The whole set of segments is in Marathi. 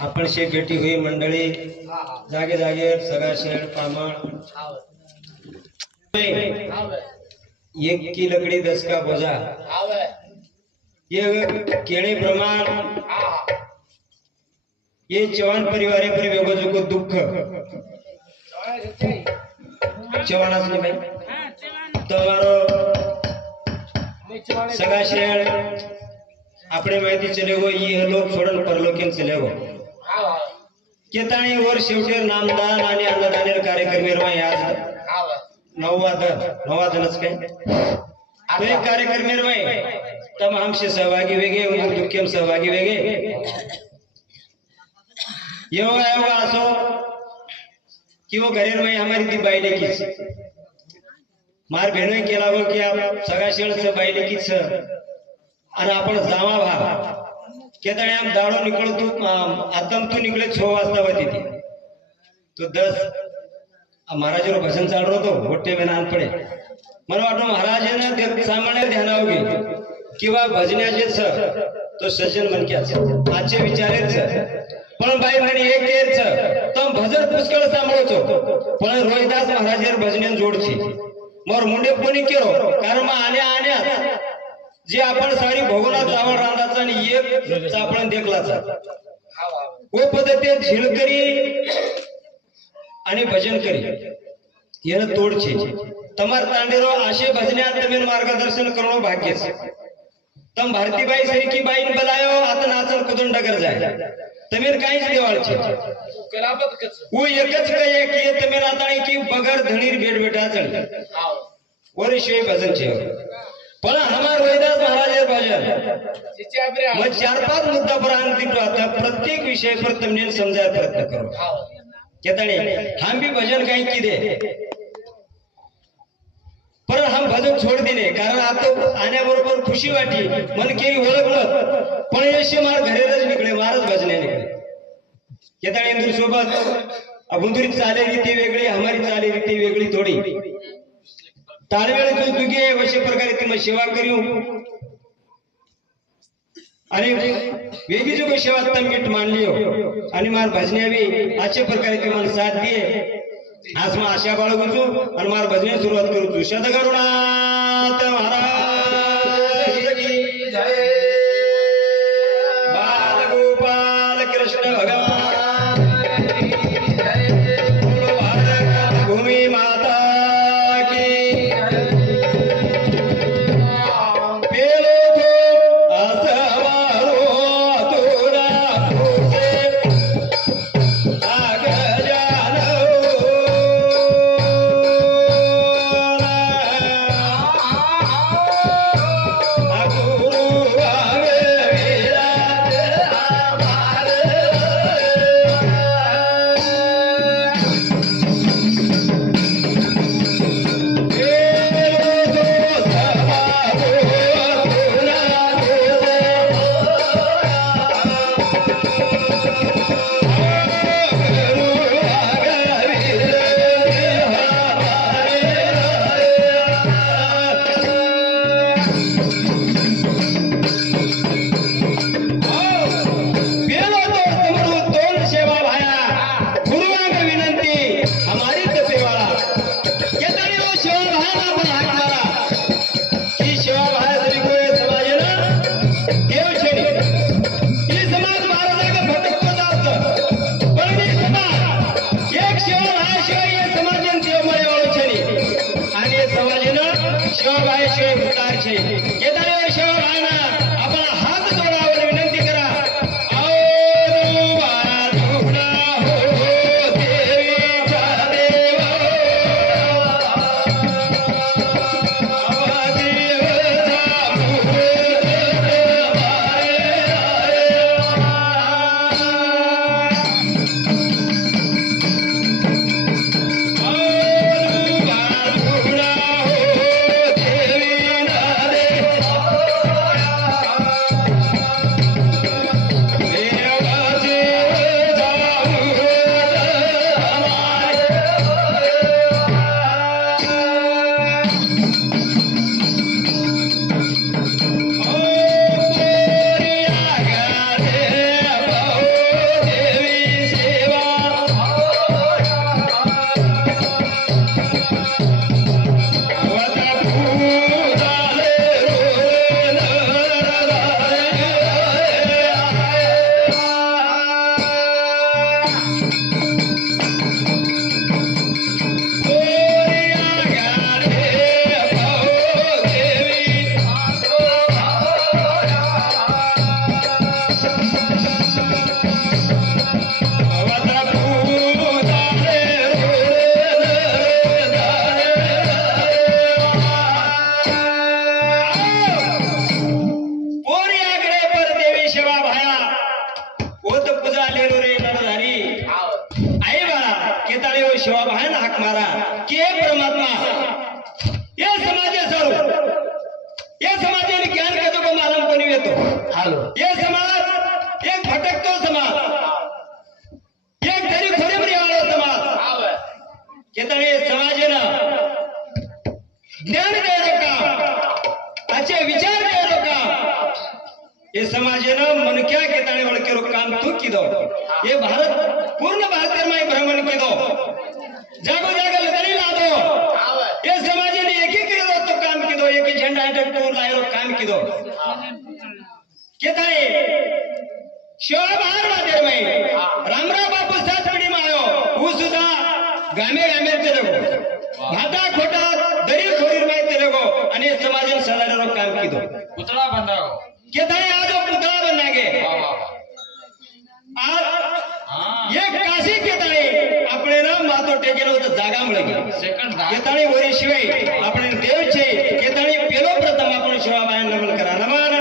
आपण शे भेटी हुई मंडळी जागे जागे सगळा शेड पामळ एक की लकड़ी 10 का बोझा ये केणे प्रमाण ये चौहान परिवार पर वेगोजो को दुःख चव्हाणाच नाही भाई તમારો सगळा शेड આપણે माहिती चले गो ये लोक सोडून परलोकीन चले गो केताणी वर शेवटी नामदान आणि अन्नदानेर कार्यक्रम निर्वाह आज नववादनच काय तो एक कार्यक्रम निर्वाह तम हमसे सहभागी वेगे उन दुःखेम सहभागी वेगे योगा असो कि वो घरेर में हमारी ती बाई लेकीच मार बहनों केला गो की आप सगळा शेड बाई लेकीच आणि आपण जावा भा केताणे आम दाडो निकळतो आतम तू निकळे 6 वाजता होती ती तो 10 महाराजरो भजन चाल रहो तो मोठे में नान पडे मला वाटो महाराजांना सामान्य ध्यानावगे किंवा भजनाचे छ तो सज्जन मनक्याच आजचे विचारेच पण बाई म्हणे एक केच तम भजन पुष्कळ सांभाळतो पण रोहिदास महाराजर भजनेन जोडची मोर मुंडे कोणी केरो कारण आण्या जे आपण सारी भोगनाथ चावळ रांदाचा आणि एक चापण देखलाचा वो पद्धती झिळकरी आणि भजन करी येन तोडचे तमार तांडेरो आशे भजन्यात तमेन मार्गदर्शन करणो भाग्यच तम भारतीबाई सरी की बाईन बलायो आता नाचन कुदुंड कर जाय तमेन काहीच देवाळचे वो एकच कहे की तमेन आता की बगर धणीर भेट भेटा चल वर्षे भजन छे पण हमार रोहिदास महाराज भजन मैं 4-5 मुद्दा पर अंतिम आता प्रत्येक विषय पर तुमने समझाय प्रयत्न करो केतणे हम भी भजन काही की दे पर हम भजन छोड़ दिने कारण आता आण्याबरोबर खुशी वाटी मन केरी ओळखलं पण यशे मार घरेच निकळे मारच भजने निकळे केतणे इंदुर सोबत अबुंदुरी चाले रीती वेगळी हमारी चाले रीती वेगळी थोडी ताळवेळ जो तुगे वशे प्रकारे ती सेवा करियो आणि वेगी जो सेवा तम मीट मान लियो आणि मार भजने भी अच्छे प्रकारे ती मन साथ दिए आज मैं आशा बाळगुजो आणि मार भजने सुरुवात करू शत करुणात महाराज की जय बाल गोपाल कृष्ण भगवान की जय बोलो भारत भूमि माता भटकतो समाज एक तरी खोरेमरी वाळो समाज केतणे समाजेनं ज्ञान द्यायचं का अच्छे विचार द्यायचं का ये समाजेनं मनक्या केताणे वळके काम तू किदो ये भारत पूर्ण भारत में भ्रमण किदो जागो जागो लदरी लादो ये समाजेने एक ही किदो तो काम किदो एक ही झंडा हटक तो लायरो काम किदो केताणे शिवाय बाहेर वादेर में रामराव बापू सात पिढी मायो वो सुद्धा गामे गामे ते लगो भाटा खोटा दरी खोरीर में ते लगो आणि समाजन सदारो काम किदो पुतळा बांधाव केताणे आज पुतळा बनागे आज एक काशी केताणे आपले ना मातो टेकेलो होतं जागा मिळे सेकंड केताणे वरी शिवाय आपण देवचे केताणे पेलो प्रथम आपण शिवाबाई नमन करा नमन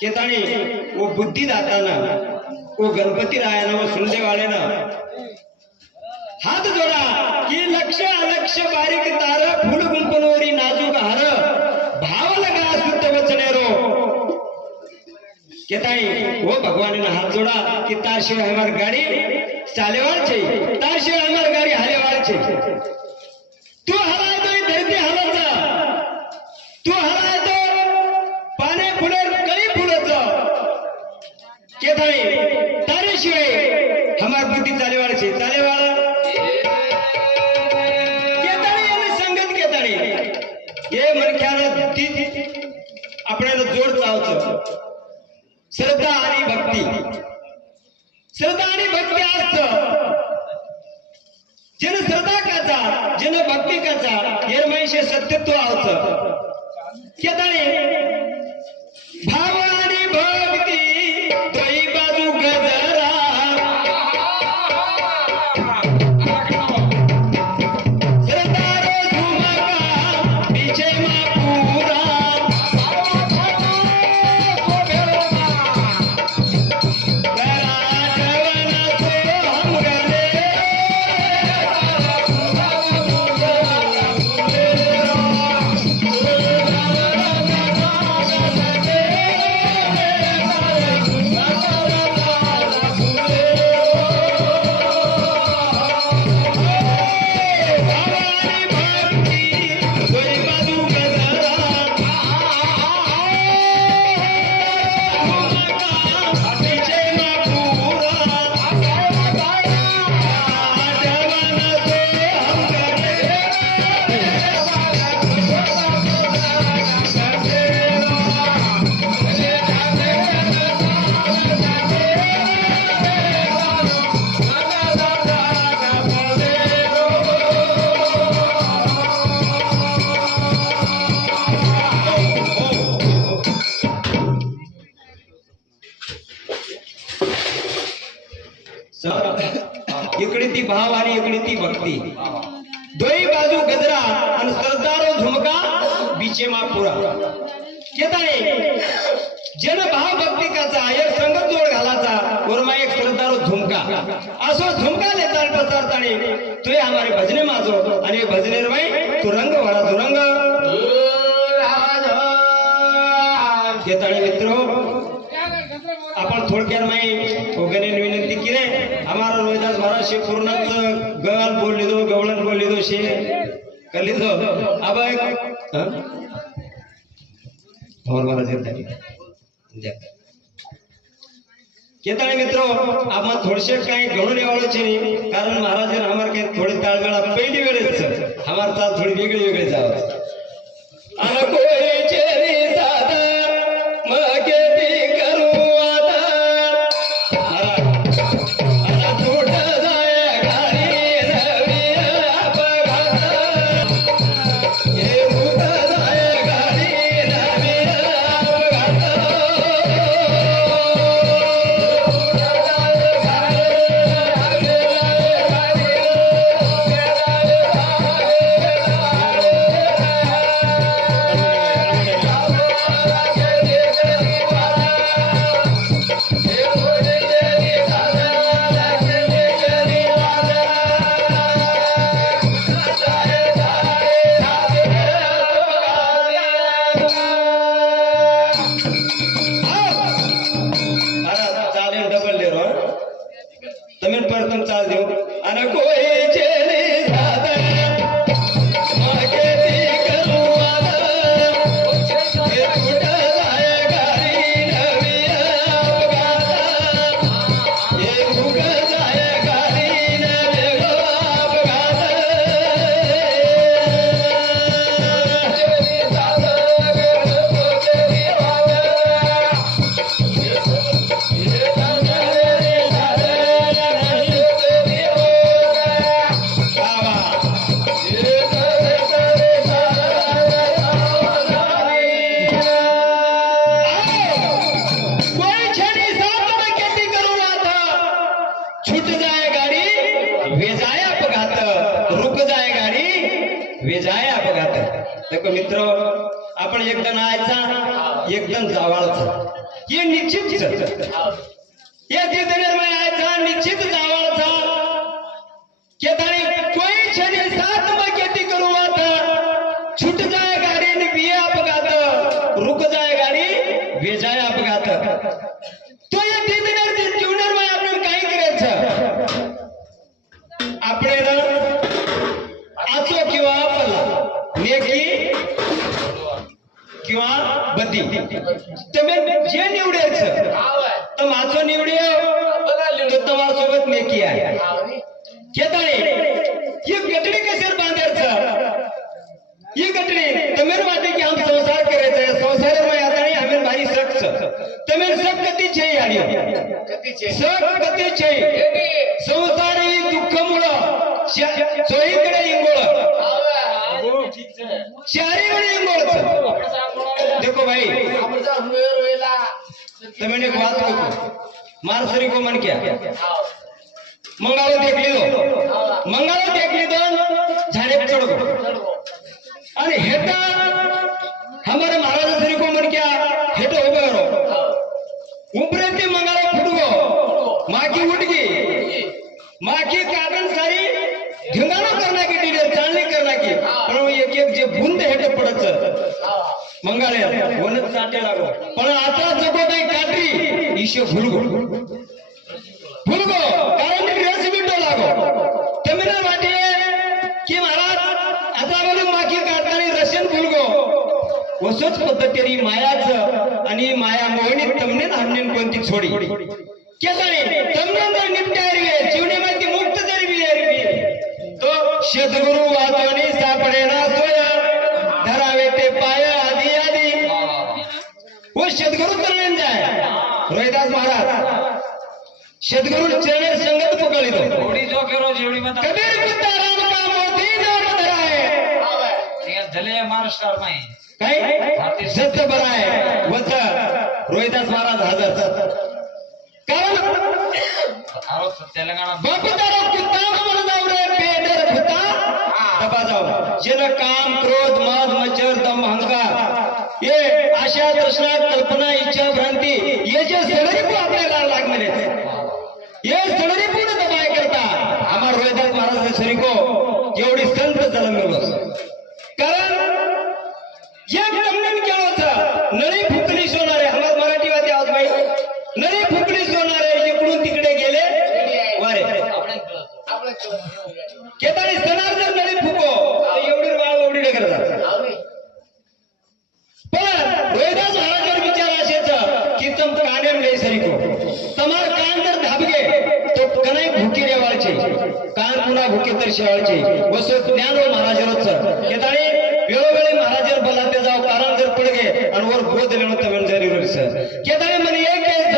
केताणी वो बुद्धि दाताना वो गणपति रायाना वो सुनने वाले ना हाथ जोड़ा कि लक्ष्य अलक्ष्य बारीक तार फूल गुंपनोरी नाजूक हर भाव लगा शुद्ध वचने केताई वो भगवान ने हाथ जोड़ा कि तार शिवाय हमारी गाड़ी चालेवाड़ चाहिए, तार शिवाय हमारी गाड़ी हालेवाड़ चाहिए। तू हलाय तो ही धरती हलत, तू हलाय तो पाने फुले कळी फुलत केताई तारे शिवाय हमार बुद्धी चालेवाड़ चाहिए। चालेवाड़ केताई आणि संगत केताई ये मनख्यानं आपल्याला जोड चावचं श्रद्धा आणि भक्ती, श्रद्धा आणि भक्ती असत जन श्रद्धा काचा जन भक्ती काचा निर्मयशे सत्यत्व आवच केताने भाव आणि भक्ती दोई बाजू गजरा श्रद्धा रो झुमका पीछे मा पूरा इकडे ती भाव आणि इकडे ती भक्ती दोई बाजू गजरा आणि सरदारो झुमका बीचे मा पुरा केताने जन भाव भक्ती काचा एक संगत जोड घालाचा वरमा एक सरदारो झुमका असो झुमका लेता पसरताने तुय हमारे भजने माजो आणि भजने रवाई तू रंग वाला दुरंग केताने मित्रो आपण थोडक्यात माई ओगने विनंती केले हमारा रोहिदास महाराज शे पूर्णच गवाल बोलली दो गवळण बोलली दो शे कली दो अब और महाराज केताळे मित्रो आपण थोडसे काही घडून यावळचे नाही कारण महाराज हमार काही थोडे ताळमेळा पहिली वेळेच हमार ताल थोडी वेगळी वेगळी जावं आला कोई चेरी सादा मगे देखो मित्र आपण एकदम आयचा एकदम जावाळचा ये निश्चित ये तीर्थनिर्मय आयचा निश्चित जावाळचा केताने कोई छने साथ में खेती करू आता छूट जाए गाड़ी ने बिया अपघात रुक जाए गाड़ी वेजाय अपघात तो या जीवनात मग आपण काय करायचं आपण आचो किंवा पल्ला नेकी किंवा बदी तुम्ही जे निवडायचं तर माझं निवडे तो तुम्हासोबत नेकी आहे केताळे ये गटड़ी कैसे बांधायचं ये गटड़ी तमेर वाटे कि हम संसार करायचं आहे संसार में आता नाही हमें भारी सक्त तमेर सब गती छे आडी सब गती छे संसारी दुःखमुळं चोहीकडे इंगोळ चारीकडे इंगोळ देखो भाई तमेने एक बात को मारसरी को मन क्या मंगालो देख ली दो झाड़े पे चढ़ गो अरे हेटा हमारे महाराज श्री को मन क्या हेटो हो गयो ऊपरे ते मंगालो फुट गो माँ की उठ गई माँ की कारण सारी धिंगाणा करना की टीडर चालनी करना की पण एक एक जे बुंद हेटे पडत मंगाले वनच चाटे लागो पण आता जगो काही काटरी ईशो भूलगो कारण रस मिटो लागो तमेने वाटे की महाराज आता बोलू माकी काढताना रशन भूलगो वसोच पद्धतीने मायाच आणि माया मोहनी तमने हमने कोणती छोडी केताने तमने जर निपटारी आहे जीवनामध्ये मुक्त जरी बियारी तो सद्गुरु वाचवणी सापडे ना सोया धरावे ते पाय आधी आधी वो सद्गुरु तरण जाय रोहिदास महाराज सद्गुरु चरण संगत पकड़ी दो थोड़ी जो करो जेवड़ी मत कबीर कुत्ता राम का मोती जोर धरा है ये जले महाराष्ट्र में काय सत्य बराय वत रोहिदास महाराज हजर कारण आरोप तेलंगाना बापूदारो कुत्ता मन जाऊ रे बेडर भूता दबा जाओ जिन काम क्रोध मद मच्छर दम अहंकार ये आशा तृष्णा कल्पना इच्छा भ्रांति ये जे सगळे को आपल्याला लागले ये सगळे पूर्ण दबाय करता हमार रोहिदास महाराज श्री को एवढी संत जन्म मिळो कारण एक तमन केलं होतं नळी फुकली सोनारे हमार मराठीवादी आहोत भाई नळी फुकली सोनारे इकडून तिकडे गेले वारे केताळी सणार जर नळी फुको एवढी वाळ एवढी करतात पण रोहिदास महाराज विचार असेच की तुम काने में सरी को तमार कान जर धाबगे तो कनाई भूकी रेवाळचे कान पुन्हा भूके तर शेवाळचे वसो ज्ञान महाराजरोच केताळी वेळोवेळी महाराजर बलाते जाव कारण जर पडगे आणि वर बोध लेणं तवन जरी रोस केताळी म्हणे एक केस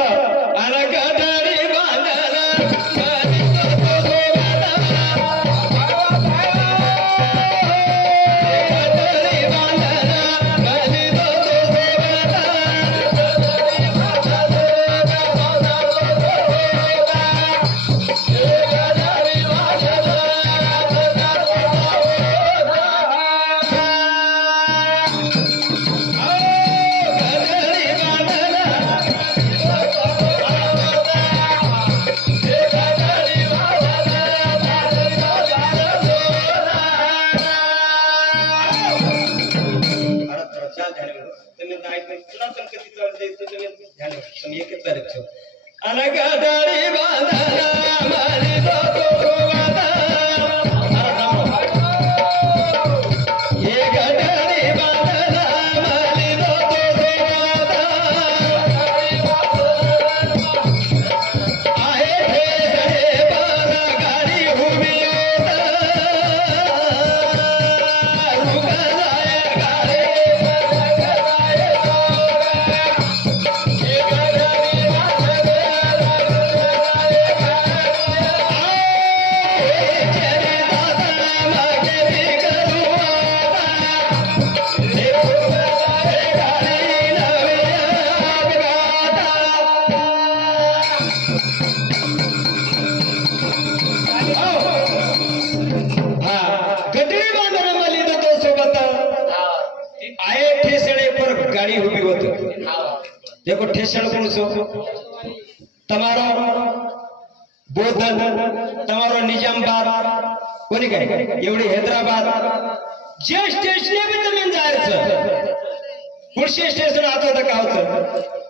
आला गडारी बांधला देखो ठेसण कोण છો તમારો બોધન તમારો નિજામાબાદ કોની કહે એવડી हैदराबाद जे स्टेशने बी तुम्ही जायचं पुढचे स्टेशन आता तर गावचं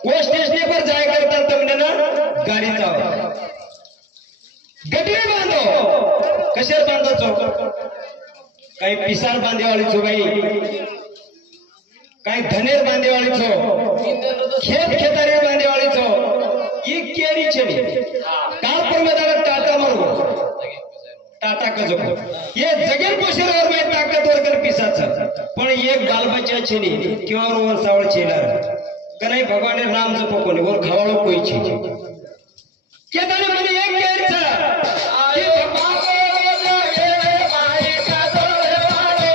गाडीचा गटरी बांधो कशाला बांधायचो काही पिसार बांधेवाली छो बाई काही धनेर बांधेवाली छो खेत खेतारे बांधेवाली छो ये केरी छेनी काल पर में टाटा मरो टाटा कजो ये जगेर पोशेवर में ताकतवर कर पिसाचं पण एक बालबच्चा छेनी किंवा वर सावळ छेनार कनाई भगवाने नाम जपो कोणी वर खवाळो कोई छे के ताने મને એક કેર છે કે બાબા રોજા રે માઈ કા દોરે વાળો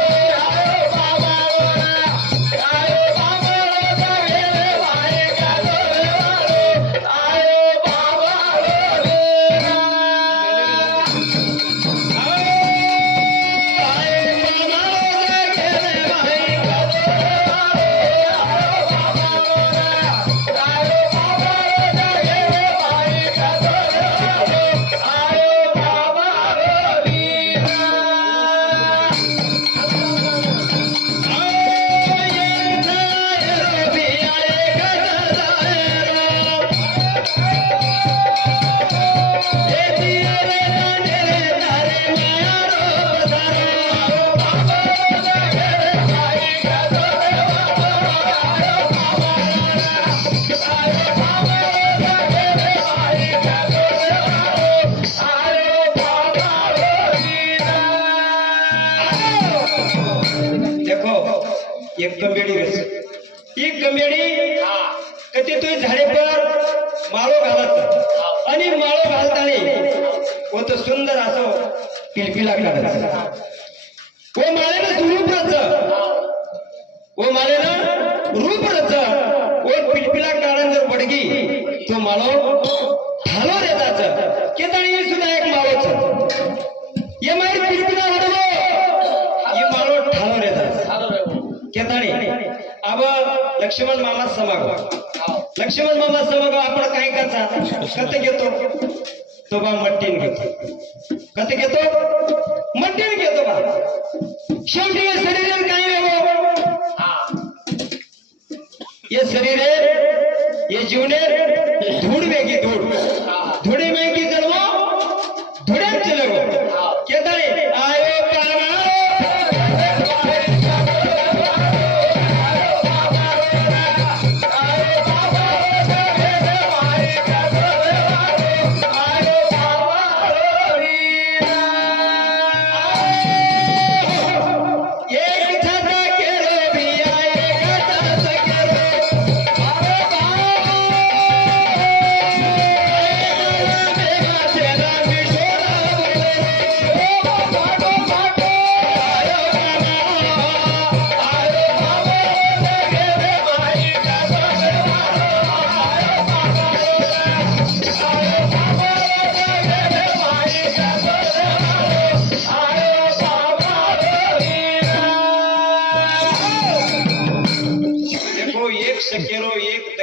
આયો બાબા રોજા આયો બાબા રોજા રે માઈ કા દોરે વાળો આયો બાબા રોજા एक गंबेडी एक गंबेडी कधी तू झाडे पर माळो घालत आणि माळो घालताना होत सुंदर असं पिलपिला काढायचं वो माळेनं रूप रच वो माळेनं रूप रच वो पिलपिला काढून जर वडगी तो माळो ढालो देताच केताणी सुद्धा एक माळोच ये माळी पिलपिला वडलो ये माळो ढालो देताच केताणी अब लक्ष्मण मामा समागो लक्ष्मण मामा समागो आपण काय करता कते घेतो तो बा मट्टीन घेतो कते घेतो मट्टीन घेतो बा शेवटी हे शरीर काय ये शरीर ये जीवने धूड़ वेगी धूड़ धूड़ी में की जन्मो धूड़े चले गो केताणी आयो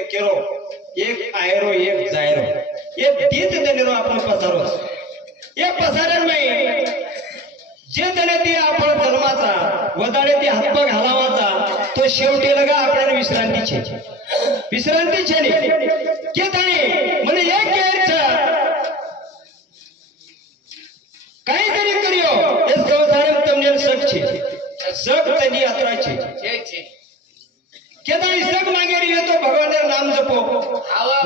एक आयरो एक जायरो ये तीन देनेरो आपण पसारो ये पसारण में जे देणे ते आपण धर्माचा वदाडे ते हातपाग हलावाचा तो शेवटी लगा आपल्याला विश्रांती छेनी के ताणी म्हणे एक केरचा काही तरी करियो ये संसार तमने सक छे सक तनी यात्रा छे केदारी सग मागे रही तो भगवान नाम जपो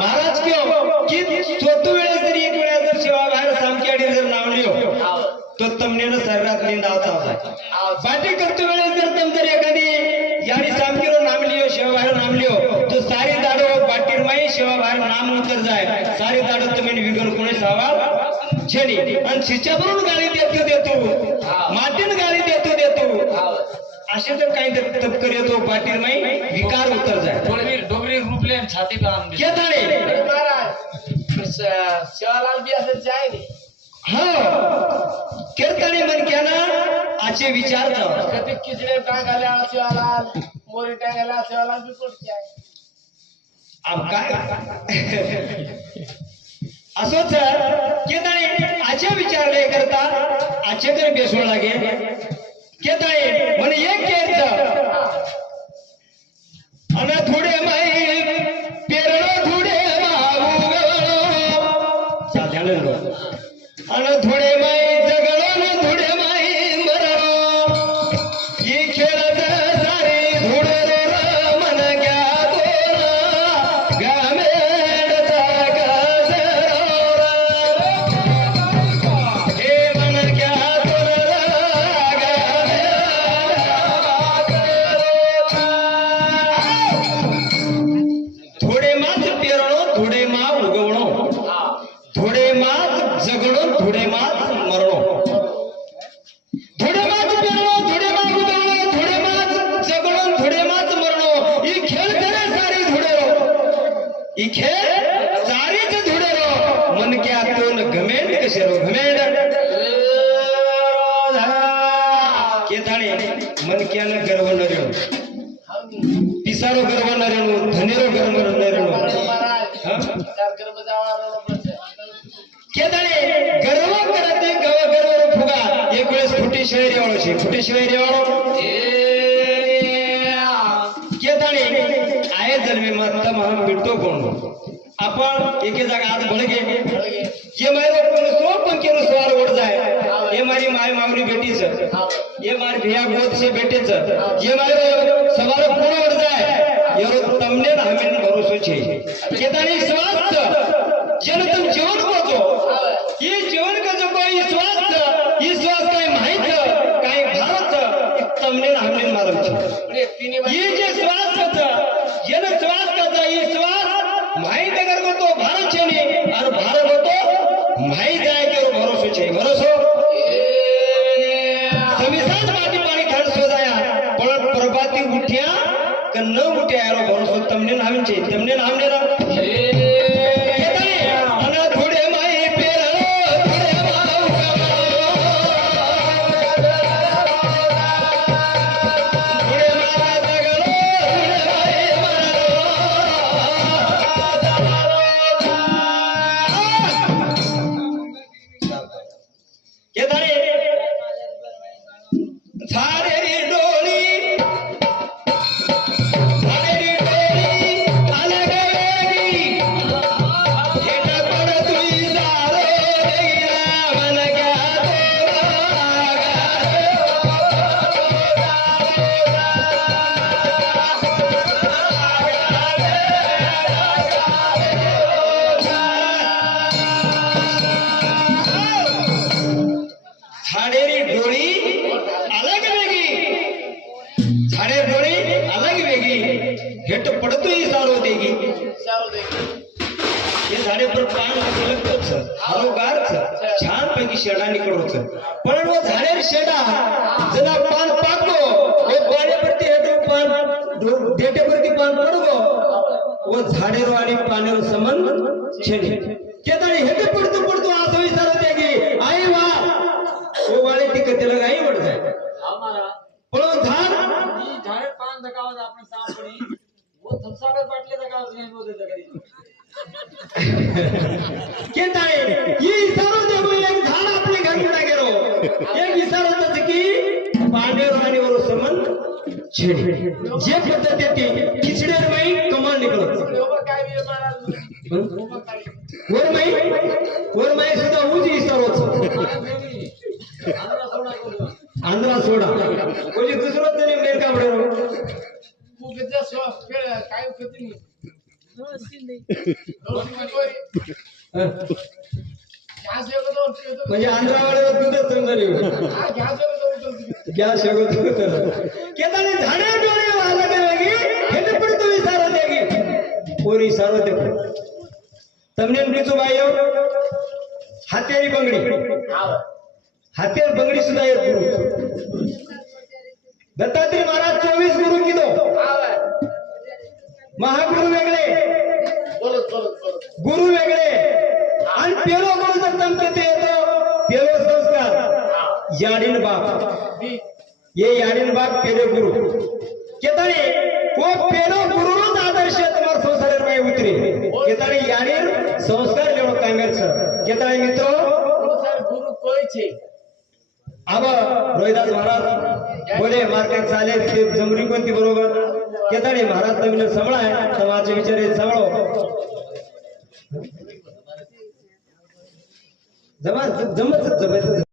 महाराज क्यों कि स्वतः वेळेस जरी एक वेळा जर सेवा बाहेर सामक्याडी जर नाव लियो तो तमने शरीरात निंदा होता बाटी करते वेळेस जर तम जर एखादी यारी सामकीरो नाम लियो सेवा बाहेर नाम लियो तो सारी दाडो बाटीर माई सेवा बाहेर नाम उतर जाय सारी दाडो तमेन विगन कोणी सावा छेनी आणि शिच्यावरून गाळी देतो मातीन गाळी देतो असे जर काही तप करियो तो बाटीर माई विकार उतर जाए डोगरी रूप ले छाती पे आम क्या ताणे महाराज शिवालाल भी असं जाय नी हाँ कीर्तनी मन क्या ना आचे विचार था कभी किचड़े टांगाला शिवालाल मोरी टांगाला शिवालाल भी पड़ जाए अब काय असो सर कीर्तनी आचे विचार ले करता आचे कर बेसो लागे केताळे म्हणे एक केरचं अन थोडे माई पेरळो थोडे माऊ इखे सारीच धुडेरो मनक्यातून घमेंड कसे रो घमेंड केताणे मनक्यानं गर्व न रेणू पिसारो गर्व न रेणू धनेरो गर्व न रेणू केताणे गर्व करते गर्व फुगा एक वेळेस फुटेशिवाय रेवाळो छे फुटेशिवाय रेवाळो केताणे आये जन्मे मत हम मिटतो कोण आपण एके जागा आज भळगे ये मारो सो पंखे नो सवार ओढ जाय ये मारी माय मावली बेटीच ये मार भिया गोद से बेटेच ये मारो सवार कोण ओढ जाय एरो तमने हमें भरोसो छे केताणी स्वार्थ जन तुम जीवन कोतो ये जीवन का जो कोई स्वार्थ काय माहित काय भारत तमने हमें मालूम छे ये जे स्वार्थ जन स्वार्थ का ये स्वार्थ माहित अगर को तो भारत छे ने और भारत को तो माहित आहे के भरोसो छे भरोसो समिसान माटी पाणी थड सोजाया पण प्रभाती उठ्या क न उठ्या एरो भरोसो तमने नाम छे तमने नाम ने अना थोडे माई पेर थोडे माऊ थोडे माता जगलो थोडे माई केदारे झाडेरी डोळी अलग वेगळी हेट पड तुई सारो देईला मन घ्या झाडेरी डोळी अलग वेगळी झाडे डोळी अलग वेगळी हेट पडतोय सारो देगी हे झाडे पर पान लगतच हरोगारच छान पैकी शेडा निकडोच पण वो झाडेर शेडा जना पान पाकतो वो पाण्यावरती हेट पान देटेवरती पान पडगो वो झाडेरो आणि पानेरो संबंध छेने केदाणी हेट पडतो पडतो असं विचार देगी आई वा वो वाले टिकट त्याला काही वड जाय पण झाड झाड पान दगावत आपण सापडी वो थमसागर बाटले दगावत नाही मोदे दगारी केताळे ही इसारो देगो एक झाड आपले घर उडा गेलो एक इसारो तस की पांडेर आणि वर संबंध छे जे पद्धत येते खिचडेर माई कमाल निकलत वर माई सुद्धा उज इसारोच आंध्रा सोडा कोणी दुसरं तरी मेल का बडो म्हणजे आंध्रावाड्यावर दूधच समजले गॅस शेगत केदाणे झाडे डोळे अलग वेगळी हे पडतो विसारो देगी पोरी सारो दे तमने मृत्यू बायो हातेरी बंगडी हातेर बंगडी सुद्धा एक गुरु दत्तात्रय महाराज 24 गुरु किदो महागुरु वेगळे गुरु वेगळे आणि पेलो गुरु जर तमते ते येतो पेलो संस्कार याडीन बाप ये याडीन बाप पेलो गुरु केताणे वो पेलो गुरुरोच आदर्श तुम्हार संसार में उतरे केताणे याडीन संस्कार लेवो कामेर सर केताणे मित्रो गुरु कोई छे अब रोहिदास महाराज बोले मार्केट चाले ते जमरी कोणती बरोबर केताणे महाराज तुम्ही सांभाळा आहे समाजचे विचार सांभाळो जमा जमत